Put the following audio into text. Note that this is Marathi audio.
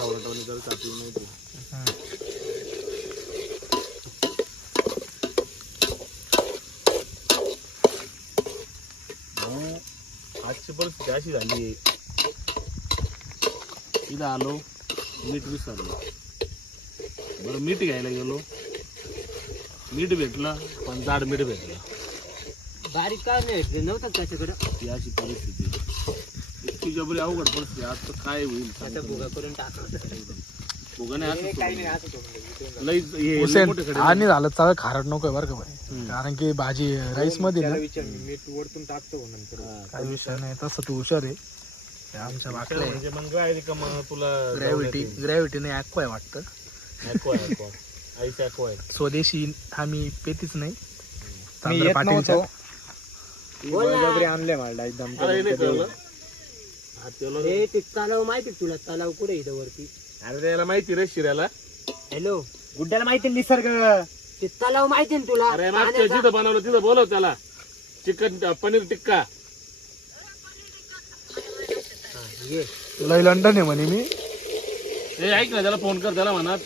आवडटवणी जर चापली नाही ती. आजची परिस्थिती अशी झाली. इथं आलो, मीठ विसरलो. बरं मीठ घ्यायला गेलो, मीठ भेटलं पण जाड मीठ भेटलं. बारीक काय नाही भेटले नव्हतं त्याच्याकडे. ही अशी परिस्थिती इतकी जबरी अवघड परिस्थिती. आज तर काय होईल आता भुगा करून टाकलं. भुगा नाही असं काही नाही असं सोडून लई हे हुसेन मोठे खडे. आणि झालं तर खारट नको बरं का भाई, कारण की भाजी राईस मध्ये ना विचार मी मीठ वरतून टाकतो नंतर. काही विषय नाही, तसं तू हुशार आहे. हे आमच्या भाकऱ्या म्हणजे मग काय का मग तुला ग्रॅव्हिटी नाही ऍक्वा आहे वाटतं. आईच ऍक्वा आहे. स्वदेशी आम्ही पेतीच नाही. मी तांदळ येत पाटीलच्या नव्हतो. बळजबरी आणले मला एकदम. अरे नाही कळलं. हा त्याला हे ते तलाव माहिती का तुला? तलाव कुठे इथं वरती? अरे त्याला माहिती रे शिऱ्याला. हॅलो, गुड्ड्याला माहिती निसर्ग. ते तलाव माहिती ना तुला? अरे मागच्या जिथं बनवलं तिथं बोलव त्याला. चिकन पनीर टिक्का. ये लय लंडन आहे म्हणे मी. हे ऐक ना त्याला फोन कर, त्याला म्हणा